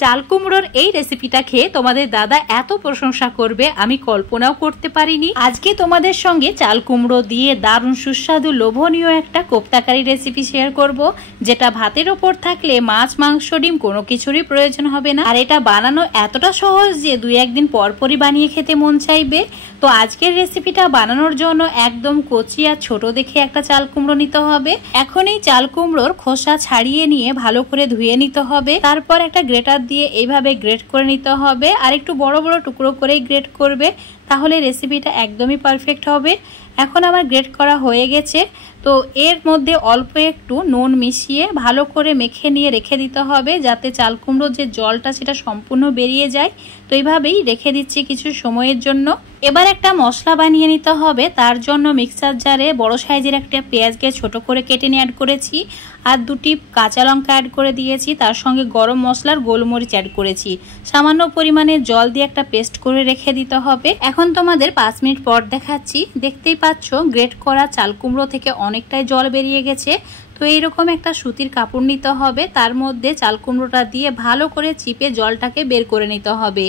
চাল কুমড়োর এই রেসিপিটা খেয়ে তোমাদের দাদা এত প্রশংসা করবে আমি কল্পনাও করতে পারিনি। আজকে তোমাদের সঙ্গে চাল কুমড়ো দিয়ে দারুণ সুস্বাদু লোভনীয় একটা কোপ্তাকারি রেসিপি শেয়ার করব, যেটা ভাতের ওপর থাকলে মাছ মাংস ডিম কোনো কিছুরই প্রয়োজন হবে না। আর এটা বানানো এতটা সহজ যে দুই একদিন পরপরই বানিয়ে খেতে মন চাইবে। তো আজকের রেসিপিটা বানানোর জন্য একদম কচি আর ছোট দেখে একটা চাল কুমড়ো নিতে হবে। এখন এই চাল কুমড়োর খোসা ছাড়িয়ে নিয়ে ভালো করে ধুয়ে নিতে হবে। তারপর একটা গ্রেটার দিয়ে এইভাবে গ্রেট করে নিতে হবে, আর একটু বড় বড় টুকরো করেই গ্রেট করবে, তাহলে রেসিপিটা একদমই পারফেক্ট হবে। এখন আমার গ্রেট করা হয়ে গেছে, তো এর মধ্যে অল্প একটু নুন মিশিয়ে ভালো করে মেখে নিয়ে রেখে দিতে হবে, যাতে চাল কুমড়োর যে জলটা সেটা সম্পূর্ণ বেরিয়ে যায়। তো এইভাবেই রেখে দিচ্ছি কিছু সময়ের জন্য। এবার একটা মশলা বানিয়ে নিতে হবে। তার জন্য মিক্সার জারে বড় সাইজের একটা পেঁয়াজকে ছোট করে কেটে নিয়ে অ্যাড করেছি, আর দুটি কাঁচা লঙ্কা অ্যাড করে দিয়েছি। তার সঙ্গে গরম মশলার গোলমরিচ অ্যাড করেছি। সামান্য পরিমাণে জল দিয়ে একটা পেস্ট করে রেখে দিতে হবে। এখন তোমাদের 5 মিনিট পর দেখাচ্ছি। দেখতেই পাচ্ছ গ্রেট করা চাল কুমড়ো থেকে অনেকটাই জল বেরিয়ে গেছে। তো এইরকম একটা সুতির কাপড় নিতে হবে, তার মধ্যে চাল কুমড়োটা দিয়ে ভালো করে চিপে জলটাকে বের করে নিতে হবে।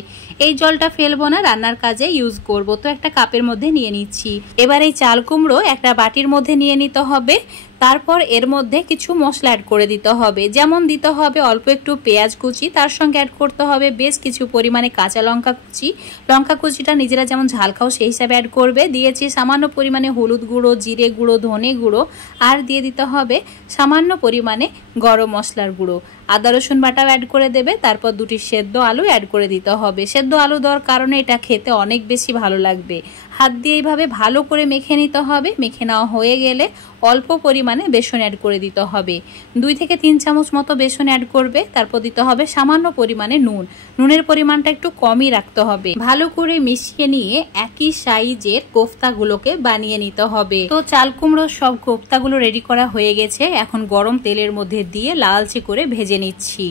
এই জলটা ফেলবো না, রান্নার কাজে ইউজ করব। তো একটা কাপের মধ্যে নিয়ে নিচ্ছি। এবার এই চাল কুমড়ো একটা বাটির মধ্যে নিয়ে নিতে হবে। তারপর এর মধ্যে কিছু মশলা অ্যাড করে দিতে হবে। যেমন দিতে হবে অল্প একটু পেঁয়াজ কুচি, তার সঙ্গে অ্যাড করতে হবে বেশ কিছু পরিমাণে কাঁচা লঙ্কা কুচি। লঙ্কা কুচিটা নিজেরা যেমন ঝাল খাও সেই হিসাবে অ্যাড করবে। দিয়েছি সামান্য পরিমাণে হলুদ গুঁড়ো, জিরে গুঁড়ো, ধনে গুঁড়ো, আর দিয়ে দিতে হবে সামান্য পরিমাণে গরম মশলার গুঁড়ো। আদা রসুন বাটাও অ্যাড করে দেবে। তারপর দুটি সেদ্ধ আলু অ্যাড করে দিতে হবে। সেদ্ধ আলু দেওয়ার কারণে এটা খেতে অনেক বেশি ভালো লাগবে। হাত দিয়ে এইভাবে ভালো করে মেখে নিতে হবে। মেখে নেওয়া হয়ে গেলে অল্প পরিমাণে বেসন অ্যাড করে দিতে হবে। 2 থেকে 3 চামচ মতো বেসন অ্যাড করবে। তারপর দিতে হবে সামান্য পরিমাণে নুন। নুনের পরিমাণটা একটু কমই রাখতে হবে। ভালো করে মিশিয়ে নিয়ে একই সাইজের কোফতাগুলোকে বানিয়ে নিতে হবে। তো চাল কুমড়োর সব কোফতাগুলো রেডি করা হয়ে গেছে। এখন গরম তেলের মধ্যে দিয়ে লালচে করে ভেজে নিচ্ছি।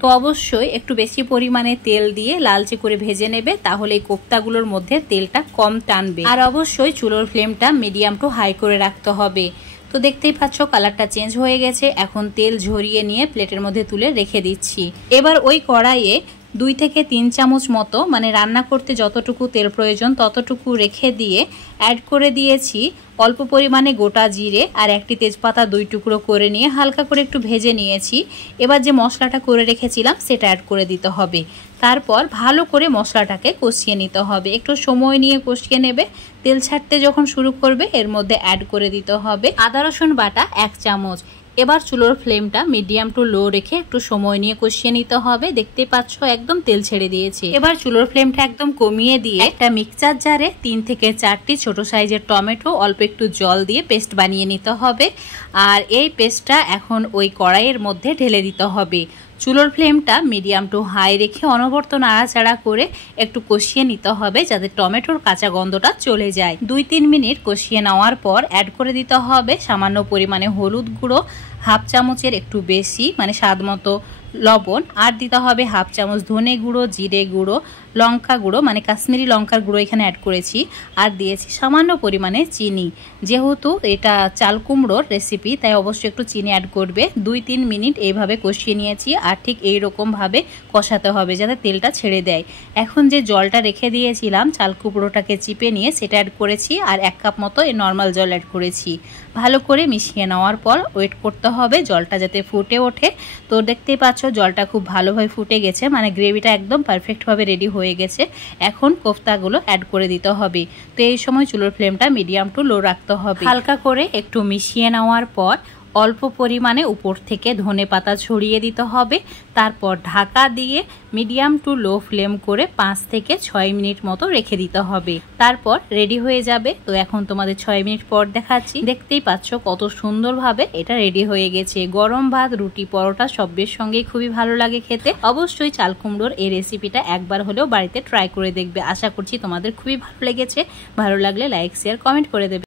তো অবশ্যই একটু বেশি পরিমাণে তেল দিয়ে লালচে করে ভেজে নেবে, তাহলে এই কোফতাগুলোর মধ্যে তেলটা কম টানবে। আর অবশ্যই চুলোর ফ্লেমটা মিডিয়াম টু হাই করে রাখতে হবে। তো দেখতেই পাচ্ছ কালারটা চেঞ্জ হয়ে গেছে। এখন তেল ঝরিয়ে নিয়ে প্লেটের মধ্যে তুলে রেখে দিচ্ছি। এবার ওই কড়াইয়ে 2 থেকে 3 চামচ মতো, মানে রান্না করতে যতটুকু তেল প্রয়োজন ততটুকু রেখে দিয়ে অ্যাড করে দিয়েছি অল্প পরিমাণে গোটা জিরে আর একটি তেজপাতা 2 টুকরো করে নিয়ে হালকা করে একটু ভেজে নিয়েছি। এবার যে মশলাটা করে রেখেছিলাম সেটা অ্যাড করে দিতে হবে। তারপর ভালো করে মশলাটাকে কষিয়ে নিতে হবে। একটু সময় নিয়ে কষিয়ে নেবে। তেল ছাড়তে যখন শুরু করবে এর মধ্যে অ্যাড করে দিতে হবে আদা রসুন বাটা 1 চামচ। এবার চুলোর ফ্লেমটা মিডিয়াম টু লো রেখে একটু সময় নিয়ে কষিয়ে নিতে হবে। দেখতে পাচ্ছ একদম তেল ছেড়ে দিয়েছে। এবার চুলোর ফ্লেমটা একদম কমিয়ে দিয়ে একটা মিক্সচার জারে 3 থেকে 4টি ছোট সাইজের টমেটো অল্প একটু জল দিয়ে পেস্ট বানিয়ে নিতে হবে। আর এই পেস্টটা এখন ওই কড়াইয়ের মধ্যে ঢেলে দিতে হবে। চুলোর ফ্লেমটা মিডিয়াম টু হাই রেখে অনবরত নাড়াচাড়া করে একটু কষিয়ে নিতে হবে, যাতে টমেটোর কাঁচা গন্ধটা চলে যায়। 2-3 মিনিট কষিয়ে নেওয়ার পর অ্যাড করে দিতে হবে সামান্য পরিমাণে হলুদ গুঁড়ো, 1/2 চামচের একটু বেশি, মানে স্বাদ মতো লবণ, আর দিতে হবে 1/2 চামচ ধনে গুঁড়ো, জিরে গুঁড়ো, লঙ্কা গুঁড়ো, মানে কাশ্মীরি লঙ্কার গুঁড়ো এখানে অ্যাড করেছি, আর দিয়েছি সামান্য পরিমাণে চিনি। যেহেতু এটা চাল কুমড়োর রেসিপি তাই অবশ্যই একটু চিনি অ্যাড করবে। 2-3 মিনিট এইভাবে কষিয়ে নিয়েছি, আর ঠিক এইরকমভাবে কষাতে হবে যাতে তেলটা ছেড়ে দেয়। এখন যে জলটা রেখে দিয়েছিলাম চাল কুমড়োটাকে চিপে নিয়ে সেটা অ্যাড করেছি, আর 1 কাপ মতো নর্মাল জল অ্যাড করেছি। ভালো করে মিশিয়ে নেওয়ার পর ওয়েট করতে হবে জলটা যাতে ফুটে ওঠে। তো দেখতেই পাচ্ছ জলটা খুব ভালোভাবে ফুটে গেছে, মানে গ্রেভিটা একদম পারফেক্টভাবে রেডি হয়ে গেছে। এখন কোফতাগুলো অ্যাড করে দিতে হবে। তো এই সময় চুলোর ফ্লেমটা মিডিয়াম টু লো রাখতে হবে। হালকা করে একটু মিশিয়ে নেওয়ার পর অল্প পরিমাণে উপর থেকে ধনেপাতা ছড়িয়ে দিতে হবে। তারপর ঢাকা দিয়ে মিডিয়াম টু লো ফ্লেম করে 5 থেকে 6 মিনিট মতো রেখে দিতে হবে। তারপর রেডি হয়ে যাবে। তো এখন তোমাদের 6 মিনিট পর দেখাচ্ছি। দেখতেই পাচ্ছ কত সুন্দরভাবে এটা রেডি হয়ে গেছে। গরম ভাত, রুটি, পরোটা সবের সঙ্গেই খুবই ভালো লাগে খেতে। অবশ্যই চাল কুমড়োর এই রেসিপিটা একবার হলেও বাড়িতে ট্রাই করে দেখবে। আশা করছি তোমাদের খুবই ভালো লেগেছে। ভালো লাগলে লাইক, শেয়ার, কমেন্ট করে দেবে।